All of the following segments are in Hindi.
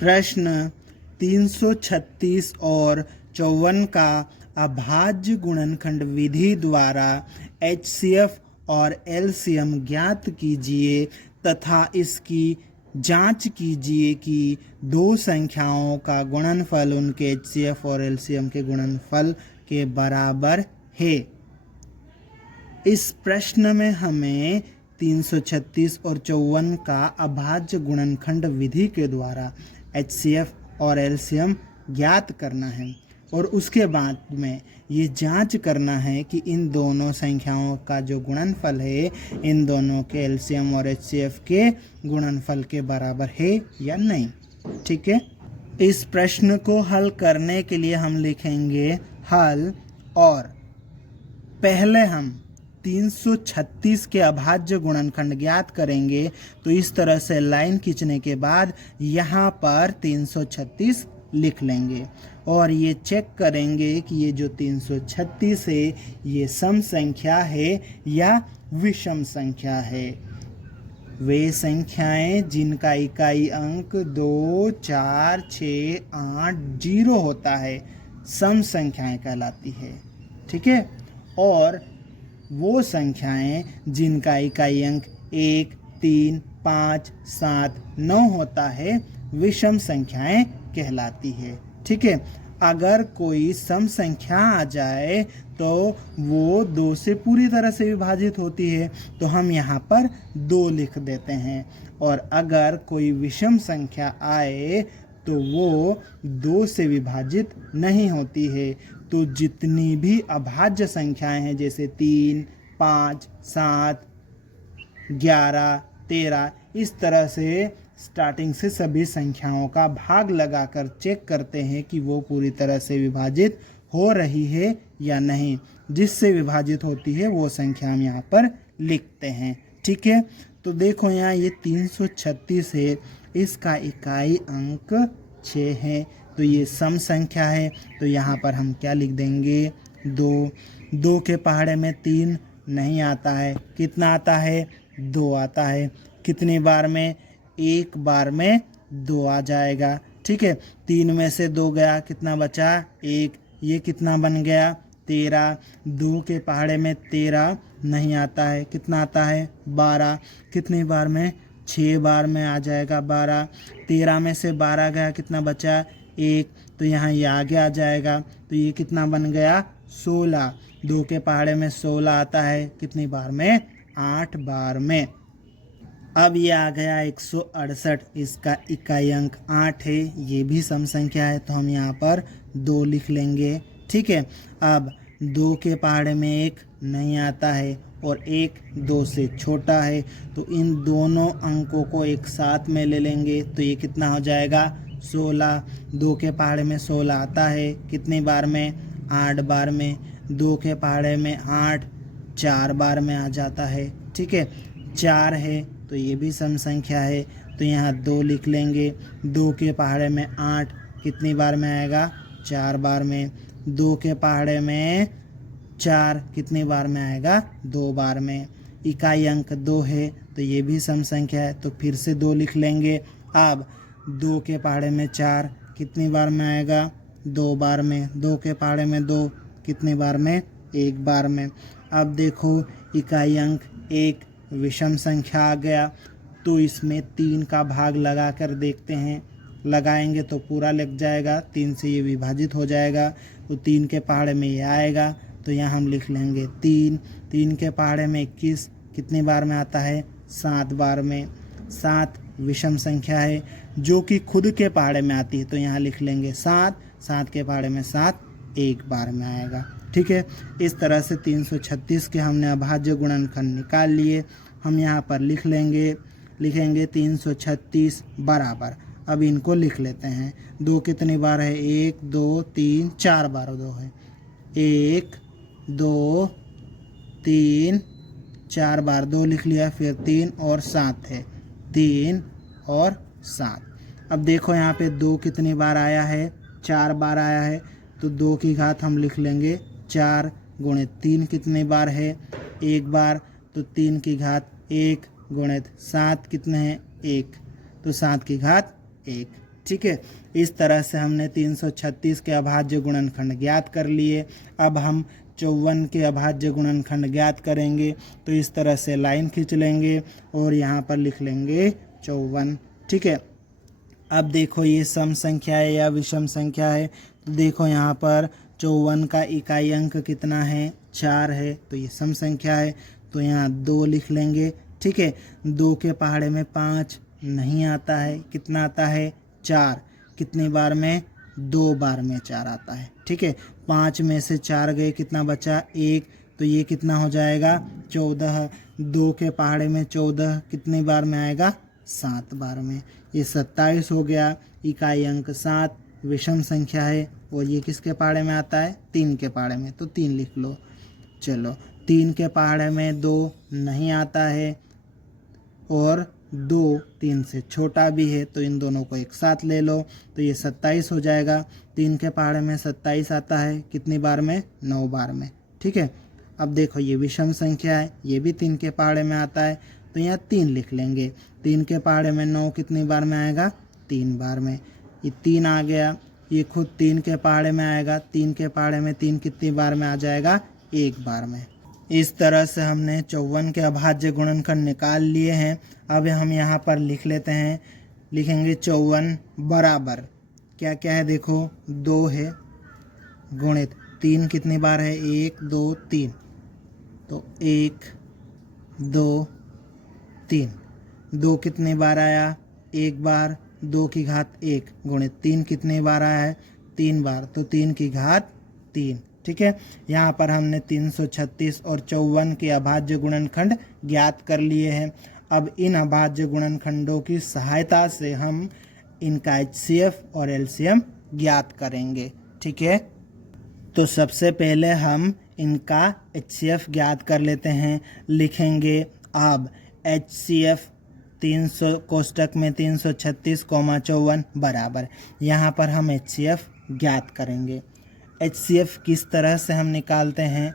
प्रश्न 336 और 54 का अभाज्य गुणनखंड विधि द्वारा HCF और LCM ज्ञात कीजिए तथा इसकी जांच कीजिए कि दो संख्याओं का गुणनफल उनके HCF और LCM के गुणनफल के बराबर है। इस प्रश्न में हमें 336 और 54 का अभाज्य गुणनखंड विधि के द्वारा HCF और LCM ज्ञात करना है और उसके बाद में ये जांच करना है कि इन दोनों संख्याओं का जो गुणनफल है इन दोनों के LCM और HCF के गुणनफल के बराबर है या नहीं। ठीक है, इस प्रश्न को हल करने के लिए हम लिखेंगे हल, और पहले हम 336 के अभाज्य गुणनखंड ज्ञात करेंगे। तो इस तरह से लाइन खींचने के बाद यहाँ पर 336 लिख लेंगे और ये चेक करेंगे कि ये जो 336 है ये सम संख्या है या विषम संख्या है। वे संख्याएं जिनका इकाई अंक 2, 4, 6, 8, 0 होता है सम संख्याएं कहलाती है। ठीक है, और वो संख्याएं जिनका इकाई अंक 1, 3, 5, 7, 9 होता है विषम संख्याएं कहलाती है। ठीक है, अगर कोई सम संख्या आ जाए तो वो 2 से पूरी तरह से विभाजित होती है, तो हम यहाँ पर 2 लिख देते हैं। और अगर कोई विषम संख्या आए तो वो 2 से विभाजित नहीं होती है। तो जितनी भी अभाज्य संख्याएं हैं जैसे 3, 5, 7, 11, 13, इस तरह से स्टार्टिंग से सभी संख्याओं का भाग लगाकर चेक करते हैं कि वो पूरी तरह से विभाजित हो रही है या नहीं। जिससे विभाजित होती है वो संख्या हम यहाँ पर लिखते हैं। ठीक है, तो देखो यहाँ ये 336 है, इसका इकाई अंक 6 है, तो ये सम संख्या है। तो यहाँ पर हम क्या लिख देंगे 2। 2 के पहाड़े में 3 नहीं आता है, कितना आता है 2 आता है। कितनी बार में, एक बार में 2 आ जाएगा। ठीक है, 3 में से 2 गया, कितना बचा 1, ये कितना बन गया 13। 2 के पहाड़े में 13 नहीं आता है, कितना आता है 12। कितनी बार में, 6 बार में आ जाएगा 12। 13 में से 12 गया, कितना बचा 1, तो यहाँ ये आगे आ जाएगा, तो ये कितना बन गया 16। 2 के पहाड़े में 16 आता है, कितनी बार में 8 बार में। अब ये आ गया 168, इसका इकाई अंक 8 है, ये भी सम संख्या है, तो हम यहाँ पर 2 लिख लेंगे। ठीक है, अब 2 के पहाड़े में 1 नहीं आता है और 1 2 से छोटा है, तो इन दोनों अंकों को एक साथ में ले लेंगे, तो ये कितना हो जाएगा 16। 2 के पहाड़े में 16 आता है, कितनी बार में 8 बार में। 2 के पहाड़े में 8 4 बार में आ जाता है। ठीक है, 4 है तो ये भी सम संख्या है, तो यहाँ 2 लिख लेंगे। 2 के पहाड़े में 8 कितनी बार में आएगा 4 बार में। 2 के पहाड़े में 4 कितनी बार में आएगा 2 बार में। इकाई अंक 2 है तो ये भी सम संख्या है, तो फिर से 2 लिख लेंगे। अब 2 के पहाड़े में 4 कितनी बार में आएगा 2 बार में। 2 के पहाड़े में 2 कितनी बार में 1 बार में। अब देखो इकाई अंक 1 विषम संख्या आ गया, तो इसमें 3 का भाग लगा कर देखते हैं। लगाएंगे तो पूरा लग जाएगा, 3 से ये विभाजित हो जाएगा, तो 3 के पहाड़े में ये आएगा, तो यहाँ हम लिख लेंगे 3। 3 के पहाड़े में 21 कितनी बार में आता है 7 बार में। 7 विषम संख्या है जो कि खुद के पहाड़े में आती है, तो यहाँ लिख लेंगे 7। 7 के पहाड़े में 7 1 बार में आएगा। ठीक है, इस तरह से 336 के हमने अभाज्य गुणनखंड निकाल लिए। हम यहाँ पर लिखेंगे 336 बराबर, अब इनको लिख लेते हैं। 2 कितनी बार है 1 2 3 4 बार 2 है। 1 2 3 4 बार 2 लिख लिया, फिर 3 और 7 है, 3 और 7। अब देखो यहाँ पे 2 कितनी बार आया है 4 बार आया है, तो 2 की घात हम लिख लेंगे 4 गुणित 3 कितनी बार है 1 बार, तो 3 की घात 1 गुणित 7 कितने हैं 1, तो 7 की घात 1। ठीक है। इस तरह से हमने 336 के अभाज्य गुणनखंड ज्ञात कर लिए। अब हम 54 के अभाज्य गुणनखंड ज्ञात करेंगे। तो इस तरह से लाइन खींच लेंगे और यहाँ पर लिख लेंगे 54, ठीक है। अब देखो ये सम संख्या है या विषम संख्या है। तो देखो यहाँ पर 54 का इकाई अंक कितना है, 4 है, तो ये सम संख्या है। तो यहाँ 2 लिख लेंगे, ठीक है। 2 के पहाड़े में 5 नहीं आता है, कितना आता है, 4। कितनी बार में, 2 बार में 4 आता है, ठीक है। 5 में से 4 गए, कितना बचा, 1। तो ये कितना हो जाएगा, 14। 2 के पहाड़े में 14 कितनी बार में आएगा, 7 बार में। ये 27 हो गया, इकाई अंक 7, विषम संख्या है। और ये किसके पहाड़े में आता है, 3 के पहाड़े में, तो 3 लिख लो। चलो 3 के पहाड़े में 2 नहीं आता है और 2 3 से छोटा भी है, तो इन दोनों को एक साथ ले लो। तो ये 27 हो जाएगा। 3 के पहाड़े में 27 आता है, कितनी बार में, 9 बार में, ठीक है। अब देखो ये विषम संख्या है, ये भी 3 के पहाड़े में आता है, तो यहाँ 3 लिख लेंगे। 3 के पहाड़े में 9 कितनी बार में आएगा, 3 बार में। ये 3 आ गया, ये खुद 3 के पहाड़े में आएगा। 3 के पहाड़े में 3 कितनी बार में आ जाएगा, 1 बार में। इस तरह से हमने 54 के अभाज्य गुणनखंड निकाल लिए हैं। अब हम यहाँ पर लिख लेते हैं, लिखेंगे 54 बराबर क्या क्या है, देखो 2 है, गुणित 3 कितनी बार है, 1 2 3, तो 1 2 3। 2 कितनी बार आया, 1 बार, 2 की घात 1, गुणित 3 कितनी बार आया है, 3 बार, तो 3 की घात 3, ठीक है। यहाँ पर हमने 336 और 54 के अभाज्य गुणनखंड ज्ञात कर लिए हैं। अब इन अभाज्य गुणनखंडों की सहायता से हम इनका HCF और LCM ज्ञात करेंगे, ठीक है। तो सबसे पहले हम इनका HCF ज्ञात कर लेते हैं। लिखेंगे अब HCF 300 कोष्टक में 336,54 बराबर, यहाँ पर हम HCF ज्ञात करेंगे। HCF किस तरह से हम निकालते हैं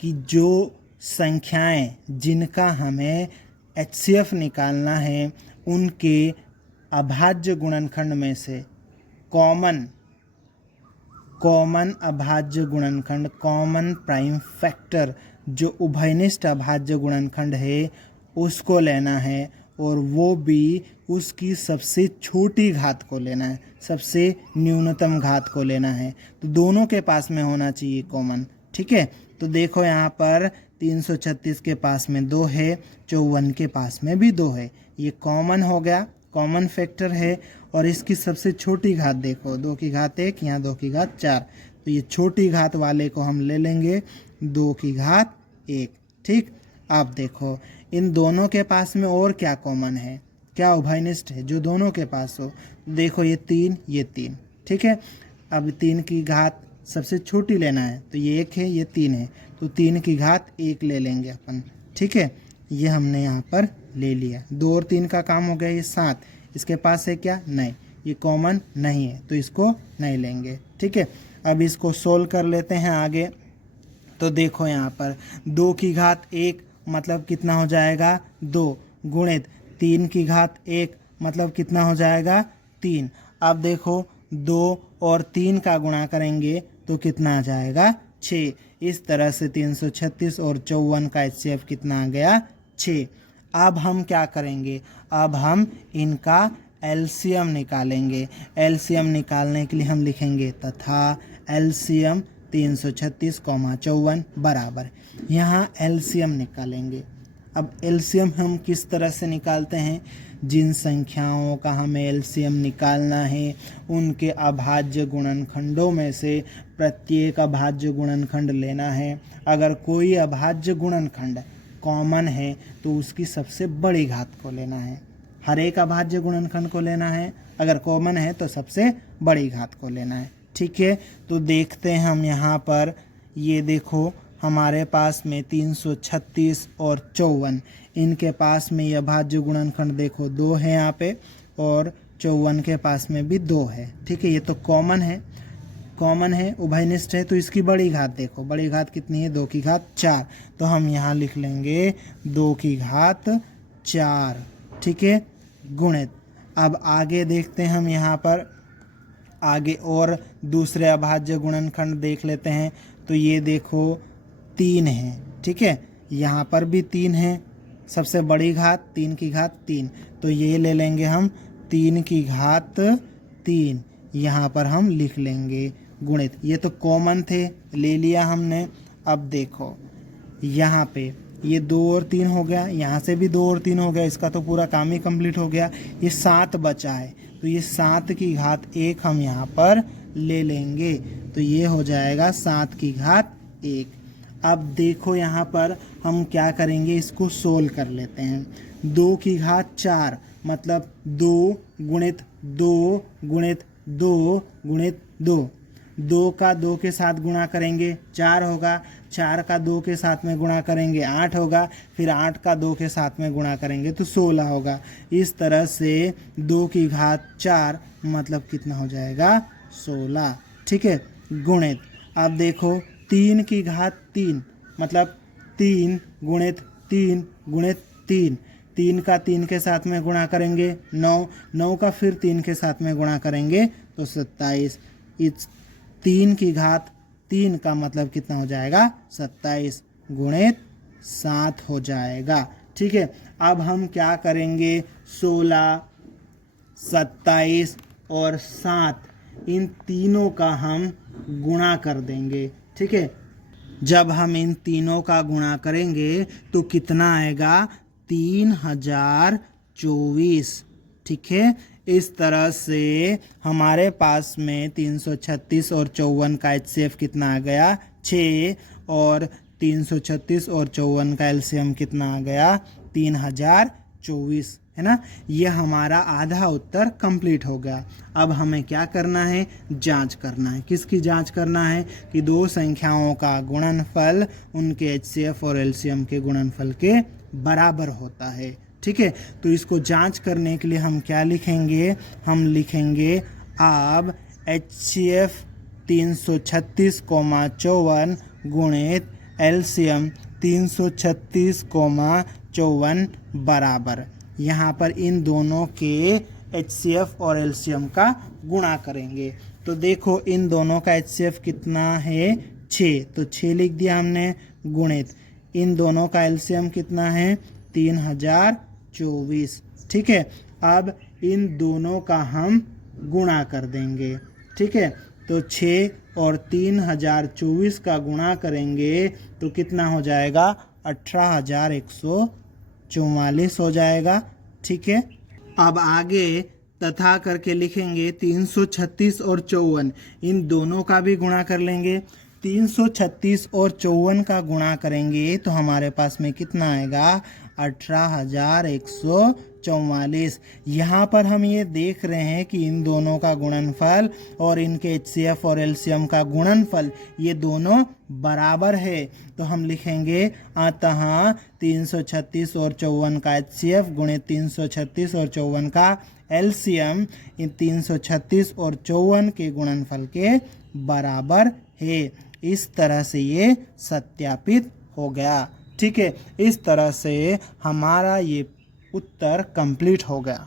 कि जो संख्याएं जिनका हमें HCF निकालना है उनके अभाज्य गुणनखंड में से कॉमन अभाज्य गुणनखंड, कॉमन प्राइम फैक्टर, जो उभयनिष्ठ अभाज्य गुणनखंड है उसको लेना है, और वो भी उसकी सबसे छोटी घात को लेना है, सबसे न्यूनतम घात को लेना है। तो दोनों के पास में होना चाहिए कॉमन, ठीक है। तो देखो यहाँ पर 336 के पास में 2 है, 54 के पास में भी 2 है, ये कॉमन हो गया, कॉमन फैक्टर है। और इसकी सबसे छोटी घात देखो, 2 की घात 1, यहाँ 2 की घात 4, तो ये छोटी घात वाले को हम ले लेंगे 2 की घात 1, ठीक। अब देखो इन दोनों के पास में और क्या कॉमन है, क्या उभयनिष्ठ है जो दोनों के पास हो। देखो ये 3, ये 3, ठीक है। अब 3 की घात सबसे छोटी लेना है, तो ये 1 है, ये 3 है, तो 3 की घात 1 ले लेंगे अपन, ठीक है। ये हमने यहाँ पर ले लिया। 2 और 3 का काम हो गया, ये 7, इसके पास है क्या, नहीं, ये कॉमन नहीं है, तो इसको नहीं लेंगे, ठीक है। अब इसको सोल्व कर लेते हैं आगे। तो देखो यहाँ पर 2 की घात 1 मतलब कितना हो जाएगा, 2, गुणित 3 की घात 1 मतलब कितना हो जाएगा, 3। अब देखो 2 और 3 का गुणा करेंगे तो कितना आ जाएगा, 6। इस तरह से 336 और 54 का HCF कितना आ गया, 6। अब हम क्या करेंगे, अब हम इनका LCM निकालेंगे। LCM निकालने के लिए हम लिखेंगे तथा LCM 336,54 बराबर, यहाँ LCM निकालेंगे। अब LCM हम किस तरह से निकालते हैं, जिन संख्याओं का हमें LCM निकालना है उनके अभाज्य गुणनखंडों में से प्रत्येक अभाज्य गुणनखंड लेना है। अगर कोई अभाज्य गुणनखंड कॉमन है तो उसकी सबसे बड़ी घात को लेना है, हर एक अभाज्य गुणनखंड को लेना है, अगर कॉमन है तो सबसे बड़ी घात को लेना है, ठीक है। तो देखते हैं हम यहाँ पर, ये देखो हमारे पास में 336 और 54, इनके पास में ये अभाज्य गुणनखंड देखो 2 है यहाँ पे, और 54 के पास में भी 2 है, ठीक है। ये तो कॉमन है, उभयनिष्ठ है, तो इसकी बड़ी घात देखो, बड़ी घात कितनी है, 2 की घात 4, तो हम यहाँ लिख लेंगे 2 की घात 4, ठीक है, गुणित। अब आगे देखते हैं हम यहाँ पर आगे और दूसरे अभाज्य गुणनखंड देख लेते हैं। तो ये देखो 3 है, ठीक है, यहाँ पर भी 3 है, सबसे बड़ी घात 3 की घात 3, तो ये ले लेंगे हम 3 की घात 3, यहाँ पर हम लिख लेंगे गुणित। ये तो कॉमन थे, ले लिया हमने। अब देखो यहाँ पे ये 2 और 3 हो गया, यहाँ से भी 2 और 3 हो गया, इसका तो पूरा काम ही कंप्लीट हो गया। ये 7 बचा है, तो ये 7 की घात 1 हम यहाँ पर ले लेंगे, तो ये हो जाएगा 7 की घात 1। अब देखो यहाँ पर हम क्या करेंगे, इसको सोल्व कर लेते हैं। 2 की घात 4 मतलब 2 गुणित 2 गुणित 2 गुणित 2, 2 का 2 के साथ गुणा करेंगे 4 होगा, 4 का 2 के साथ में गुणा करेंगे 8 होगा, फिर 8 का 2 के साथ में गुणा करेंगे तो 16 होगा। इस तरह से 2 की घात 4 मतलब कितना हो जाएगा 16, ठीक है, गुणित। अब देखो 3 की घात 3 मतलब 3 गुणित 3 गुणित 3, 3 का 3 के साथ में गुणा करेंगे 9, 9 का फिर 3 के साथ में गुणा करेंगे तो 27। इस 3 की घात 3 का मतलब कितना हो जाएगा 27 गुणित 7 हो जाएगा, ठीक है। अब हम क्या करेंगे, 16, 27 और 7 इन तीनों का हम गुणा कर देंगे, ठीक है। जब हम इन तीनों का गुणा करेंगे तो कितना आएगा 3024, ठीक है। इस तरह से हमारे पास में 336 और 54 का HCF कितना आ गया 6, और 336 और 54 का LCM कितना आ गया 3024, है ना। ये हमारा आधा उत्तर कंप्लीट हो गया। अब हमें क्या करना है, जांच करना है। किसकी जांच करना है कि दो संख्याओं का गुणनफल उनके HCF और LCM के गुणनफल के बराबर होता है, ठीक है। तो इसको जांच करने के लिए हम क्या लिखेंगे, हम लिखेंगे अब HCF 336,54 गुणित LCM 336,54 बराबर, यहाँ पर इन दोनों के HCF और LCM का गुणा करेंगे। तो देखो इन दोनों का HCF कितना है 6, तो 6 लिख दिया हमने, गुणित इन दोनों का LCM कितना है 3024, ठीक है। अब इन दोनों का हम गुणा कर देंगे, ठीक है। तो 6 और 3024 का गुणा करेंगे तो कितना हो जाएगा 18,144 हो जाएगा, ठीक है। अब आगे तथा करके लिखेंगे 336 और 54, इन दोनों का भी गुणा कर लेंगे। 336 और 54 का गुणा करेंगे तो हमारे पास में कितना आएगा 18,144। यहाँ पर हम ये देख रहे हैं कि इन दोनों का गुणनफल और इनके HCF और LCM का गुणनफल ये दोनों बराबर है, तो हम लिखेंगे अतः 336 और 54 का HCF गुणित 336 और 54 का LCM इन 336 और 54 के गुणनफल के बराबर है। इस तरह से ये सत्यापित हो गया, ठीक है। इस तरह से हमारा ये उत्तर कंप्लीट हो गया।